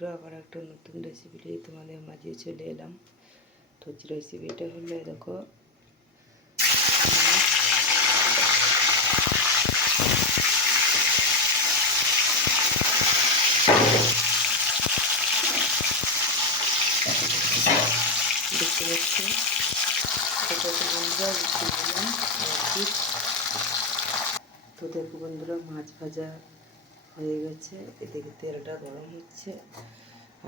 বন্ধুরা, আবার একটা নতুন রেসিপি নিয়ে তোমাদের মাঝে চলে এলাম। তো রেসিপিটা হলে দেখো, দেখতে পাচ্ছি বন্ধুরা দিলাম। তো দেখো বন্ধুরা, মাছ ভাজা হয়ে গেছে, এদিকে তেলটা গরম হচ্ছে।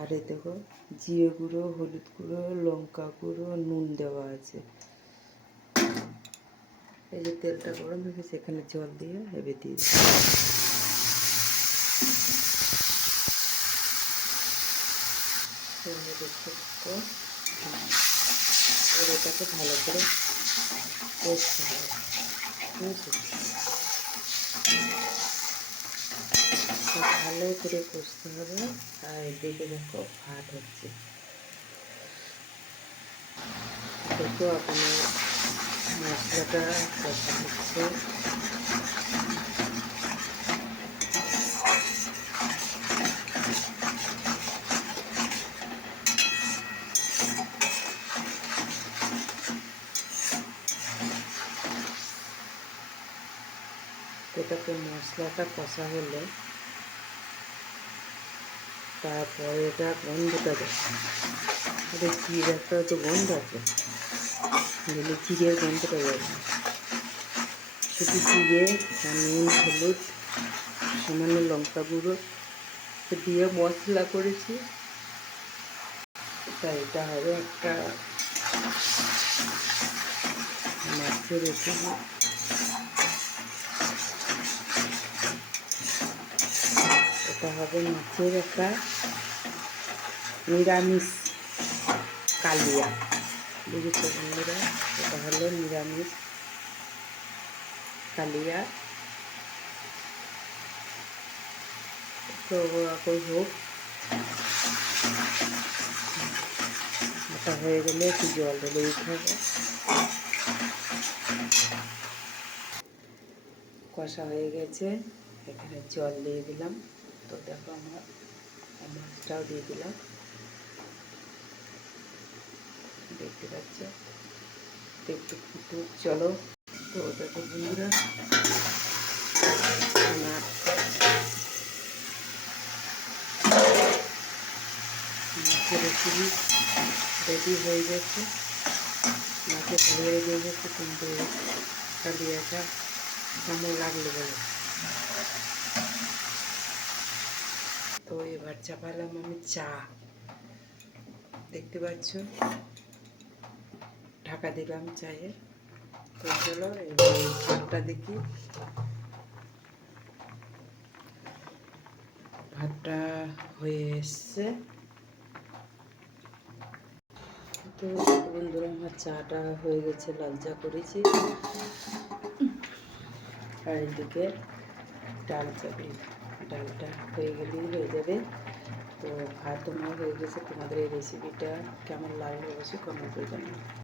আর এই দেখো, জিরে গুঁড়ো, হলুদ গুঁড়ো, লঙ্কা গুঁড়ো, নুন দেওয়া আছে। এই যে তেলটা গরম হয়ে গেছে, এখানে জল দিয়ে এবার দিয়ে এটাকে ভালো করে কষতে হবে, ভালো করে কষতে হবে। আর এদিকে দেখো ভাত হচ্ছে, দেখো আপনার মশলাটা কষা হচ্ছে। এটাকে মশলাটা কষা হলে তারপরে এটা গন্ধটা দেখো, এটা জিরে একটা তো গন্ধ আছে, বলে জিরের গন্ধটা যাবে। শুধু জিরে, নুন, হলুদ, সামান্য লঙ্কা গুঁড়ো দিয়ে মশলা করেছি। তাই এটা হবে একটা মাছের রেসিপি। এটা হবে মাছের একটা নিরামিষ কালিয়া, বুঝেছো বন্ধুরা? এটা হলো নিরামিষ কালিয়া। তো হোক, এটা হয়ে গেলে একটু জল ঢেলে দিতে হবে। কষা হয়ে গেছে, এখানে জল দিয়ে দিলাম। তো দেখো, আমরা মাছটাও দিয়ে দিলাম, দেখতে পাচ্ছ। একটু ফুটুক, চলো। তো দেখো বন্ধুরা, আমার মাছের রেসিপি রেডি হয়ে গেছে। মাছের ভালো হয়ে গেছে, কিন্তু কালিয়াটা কেমন লাগলো বলো। তো এবার চাপালাম আমি চা, দেখতে পাচ্ছ, ঢাকা দিলাম চায়ের। তো চলো এবার ভাতটা দেখি। ভাতটা হয়ে এসছে। তো বন্ধুরা, আমার চাটা হয়ে গেছে, লাল চা করেছি। আর এদিকে ডাল চাপি, ডালটা হয়ে গেলেই হয়ে যাবে। তো ভাত তোমার হয়ে গেছে। তোমাদের এই রেসিপিটা কেমন লাগলো অবশ্যই কমেন্ট করে জানাবে।